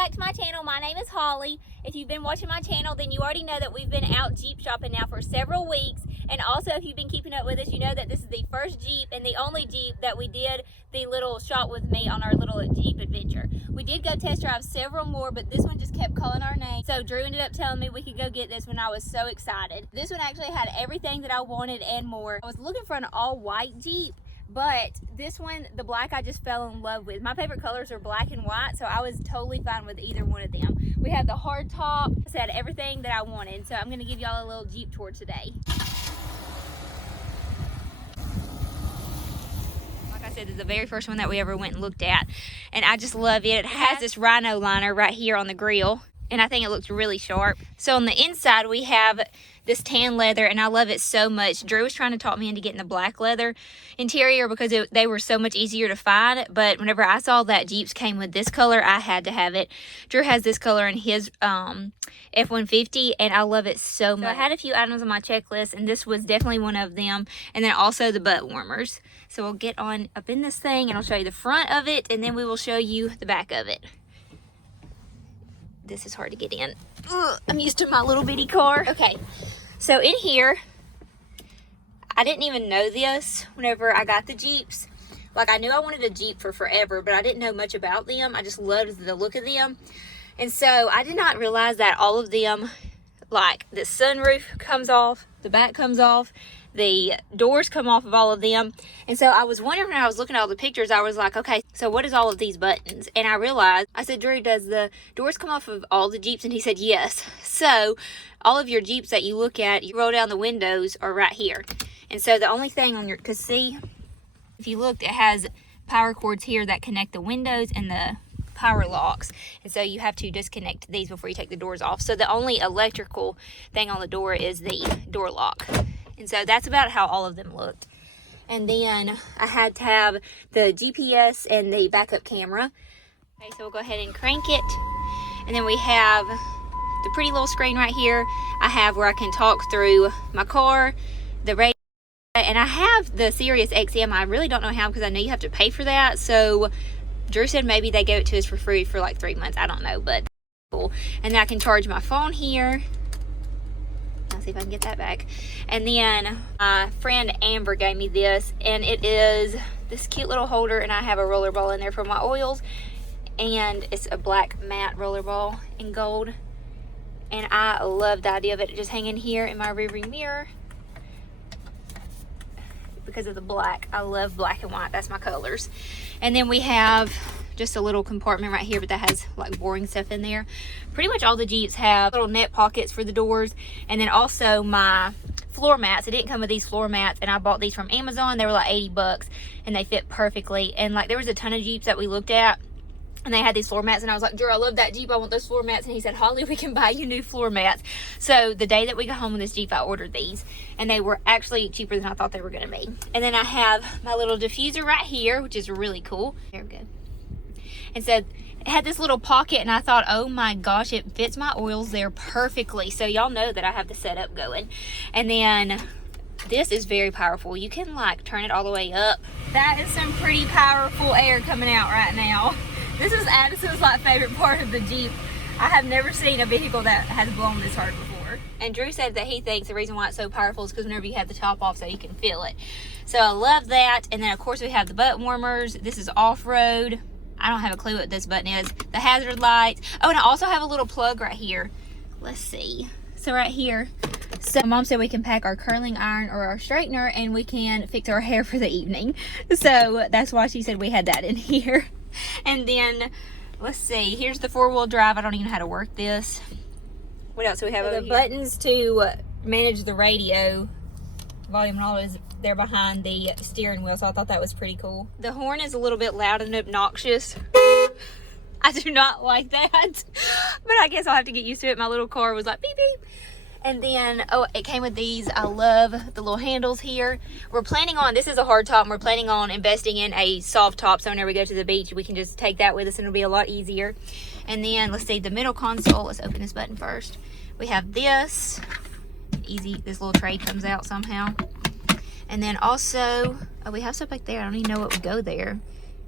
back to my channel. My name is Holly. If you've been watching my channel, then you already know that we've been out Jeep shopping now for several weeks. And also, if you've been keeping up with us, you know that this is the first Jeep and the only Jeep that we did the little shop with me on our little Jeep adventure. We did go test drive several more, but this one just kept calling our name. So Drew ended up telling me we could go get this one. I was so excited. This one actually had everything that I wanted and more. I was looking for an all-white Jeep, but this one, the black, I just fell in love with. My favorite colors are black and white, so I was totally fine with either one of them. We had the hard top. It had everything that I wanted, so I'm going to give y'all a little Jeep tour today. Like I said, this is the very first one that we ever went and looked at, and I just love it. It has this rhino liner right here on the grill, and I think it looks really sharp. So on the inside, we have this tan leather, and I love it so much. Drew was trying to talk me into getting the black leather interior because they were so much easier to find, but whenever I saw that Jeeps came with this color, I had to have it. Drew has this color in his F-150, and I love it so much. So I had a few items on my checklist, and this was definitely one of them, and then also the butt warmers. So we'll get on up in this thing, and I'll show you the front of it, and then we will show you the back of it. This is hard to get in. Ugh, I'm used to my little bitty car. Okay, so in here, I didn't even know this whenever I got the Jeeps. Like, I knew I wanted a Jeep for forever, but I didn't know much about them. I just loved the look of them. And so I did not realize that all of them, like the sunroof comes off, the back comes off, the doors come off of all of them. And so I was wondering when I was looking at all the pictures, I was like, okay, so what is all of these buttons? And I realized, I said, Drew, does the doors come off of all the Jeeps? And he said, yes. So all of your Jeeps that you look at, you roll down the windows are right here. And so the only thing on your, cause see, if you looked, it has power cords here that connect the windows and the power locks, and so you have to disconnect these before you take the doors off. So the only electrical thing on the door is the door lock. And so that's about how all of them looked. And then I had to have the GPS and the backup camera. Okay, so we'll go ahead and crank it. And then we have the pretty little screen right here. I have where I can talk through my car, the radio, and I have the Sirius XM. I really don't know how, because I know you have to pay for that. So Drew said maybe they gave it to us for free for like 3 months. I don't know, but cool. And then I can charge my phone here. I'll see if I can get that back. And then my friend Amber gave me this, and it is this cute little holder, and I have a roller ball in there for my oils, and it's a black matte roller ball in gold. And I love the idea of it just hanging here in my rearview mirror because of the black. I love black and white. That's my colors. And then we have just a little compartment right here, but that has like boring stuff in there. Pretty much all the Jeeps have little net pockets for the doors. And then also my floor mats. It didn't come with these floor mats, and I bought these from Amazon. They were like 80 bucks, and they fit perfectly. And like, there was a ton of Jeeps that we looked at, and they had these floor mats, and I was like, Drew, I love that Jeep, I want those floor mats. And he said, Holly, we can buy you new floor mats. So the day that we got home with this Jeep, I ordered these, and they were actually cheaper than I thought they were going to be. And then I have my little diffuser right here, which is really cool. There we go. And so it had this little pocket, and I thought, oh my gosh, it fits my oils there perfectly. So y'all know that I have the setup going. And then this is very powerful. You can like turn it all the way up. That is some pretty powerful air coming out right now. This is Addison's like favorite part of the Jeep. I have never seen a vehicle that has blown this hard before. And Drew said that he thinks the reason why it's so powerful is because whenever you have the top off, so you can feel it. So I love that. And then of course we have the butt warmers. This is off-road. I don't have a clue what this button is. The hazard lights. Oh, and I also have a little plug right here. Let's see. So right here. So Mom said we can pack our curling iron or our straightener, and we can fix our hair for the evening. So that's why she said we had that in here. And then, let's see. Here's the four-wheel drive. I don't even know how to work this. What else do we have over here? The buttons to manage the radio. Volume and all is there behind the steering wheel, so I thought that was pretty cool. The horn is a little bit loud and obnoxious. I do not like that, but I guess I'll have to get used to it. My little car was like beep beep. And then, oh, it came with these. I love the little handles here. We're planning on, this is a hard top, and we're planning on investing in a soft top, so whenever we go to the beach, we can just take that with us, and it'll be a lot easier. And then, let's see, the middle console. Let's open this button first. We have this. Easy, this little tray comes out somehow. And then also, oh, we have stuff back there. I don't even know what would go there.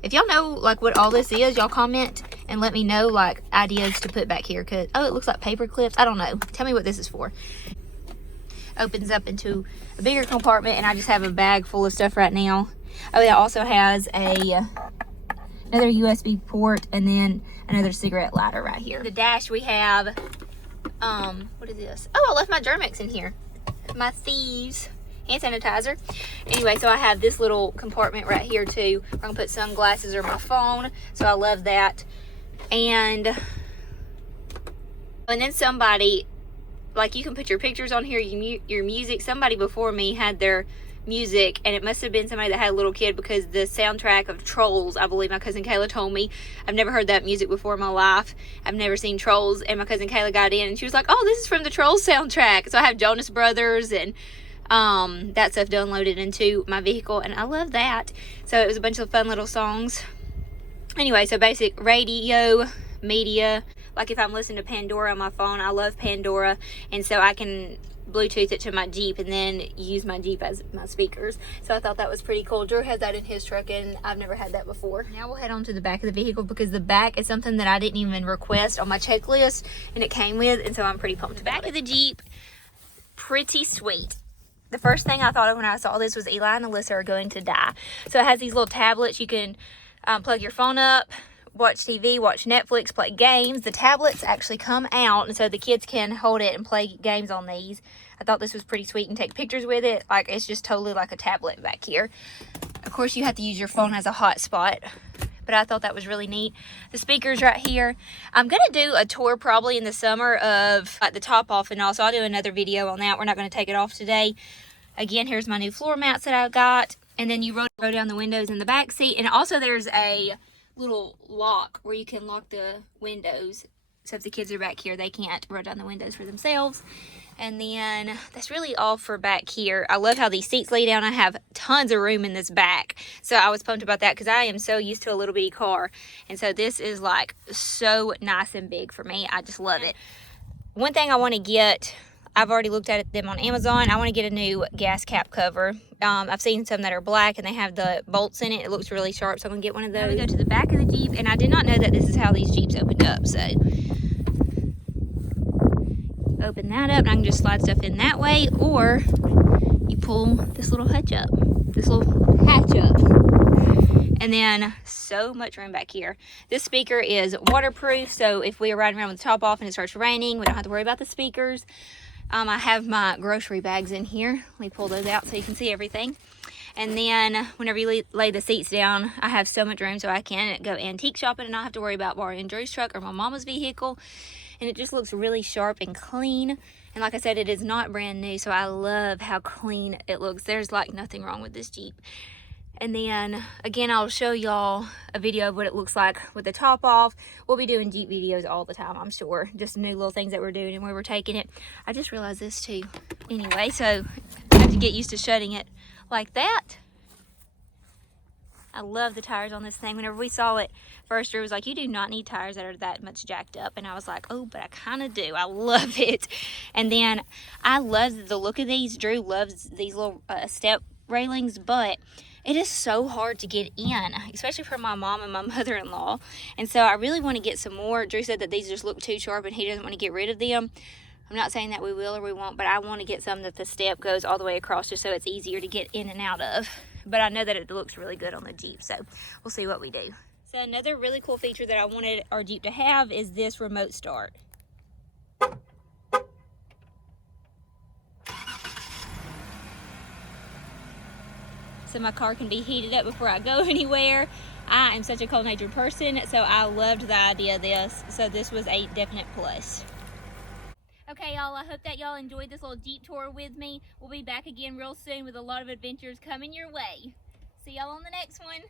If y'all know like what all this is, y'all comment and let me know like ideas to put back here. Cause oh, it looks like paper clips. I don't know. Tell me what this is for. Opens up into a bigger compartment, and I just have a bag full of stuff right now. Oh, it also has another USB port and then another cigarette lighter right here. The dash we have, what is this? Oh, I left my Germex in here. My thieves hand sanitizer. Anyway, so I have this little compartment right here too. I'm gonna put sunglasses or my phone, so I love that. And then somebody, like you can put your pictures on here, your music. Somebody before me had their music, and it must have been somebody that had a little kid, because the soundtrack of Trolls, I believe my cousin Kayla told me. I've never heard that music before in my life. I've never seen Trolls, and my cousin Kayla got in and she was like, oh, this is from the Trolls soundtrack. So I have Jonas Brothers and that stuff downloaded into my vehicle, and I love that. So it was a bunch of fun little songs. Anyway, so basic radio, media. Like if I'm listening to Pandora on my phone, I love Pandora, and so I can Bluetooth it to my Jeep and then use my Jeep as my speakers. So I thought that was pretty cool. Drew has that in his truck, and I've never had that before. Now we'll head on to the back of the vehicle, because the back is something that I didn't even request on my checklist, and it came with, and so I'm pretty pumped about it. Back of the Jeep, pretty sweet. The first thing I thought of when I saw this was Eli and Alyssa are going to die. So it has these little tablets. You can plug your phone up, watch TV, watch Netflix, play games. The tablets actually come out, and so the kids can hold it and play games on these. I thought this was pretty sweet, and take pictures with it. Like, it's just totally like a tablet back here. Of course, you have to use your phone as a hotspot, but I thought that was really neat. The speakers right here. I'm going to do a tour probably in the summer of like the top off and all, so I'll do another video on that. We're not going to take it off today. Again, here's my new floor mats that I got, and then you roll down the windows in the back seat, and also there's a little lock where you can lock the windows, so if the kids are back here they can't roll down the windows for themselves. And then that's really all for back here. I love how these seats lay down. I have tons of room in this back, so I was pumped about that, because I am so used to a little bitty car, and so this is like so nice and big for me. I just love it. One thing I want to get, I've already looked at them on Amazon. I want to get a new gas cap cover. I've seen some that are black and they have the bolts in it. It looks really sharp, so I'm going to get one of those. We go to the back of the Jeep, and I did not know that this is how these Jeeps opened up. So open that up, and I can just slide stuff in that way, or you pull this little hatch up. And then so much room back here. This speaker is waterproof, so if we are riding around with the top off and it starts raining, we don't have to worry about the speakers. I have my grocery bags in here. Let me pull those out so you can see everything. And then whenever you lay the seats down, I have so much room so I can go antique shopping and not have to worry about borrowing Drew's truck or my mama's vehicle. And it just looks really sharp and clean. And like I said, it is not brand new, so I love how clean it looks. There's like nothing wrong with this Jeep. And then again, I'll show y'all a video of what it looks like with the top off. We'll be doing Jeep videos all the time, I'm sure. Just new little things that we're doing and where we're taking it. I just realized this too. Anyway, so I have to get used to shutting it like that. I love the tires on this thing. Whenever we saw it first, Drew was like, you do not need tires that are that much jacked up. And I was like, oh, but I kind of do. I love it. And then I love the look of these. Drew loves these little step railings, but it is so hard to get in, especially for my mom and my mother-in-law. And so I really want to get some more. Drew said that these just look too sharp and he doesn't want to get rid of them. I'm not saying that we will or we won't, but I want to get some that the step goes all the way across just so it's easier to get in and out of. But I know that it looks really good on the Jeep, so we'll see what we do. So another really cool feature that I wanted our Jeep to have is this remote start. So my car can be heated up before I go anywhere. I am such a cold-natured person, so I loved the idea of this. So this was a definite plus. Okay, y'all, I hope that y'all enjoyed this little Jeep tour with me. We'll be back again real soon with a lot of adventures coming your way. See y'all on the next one.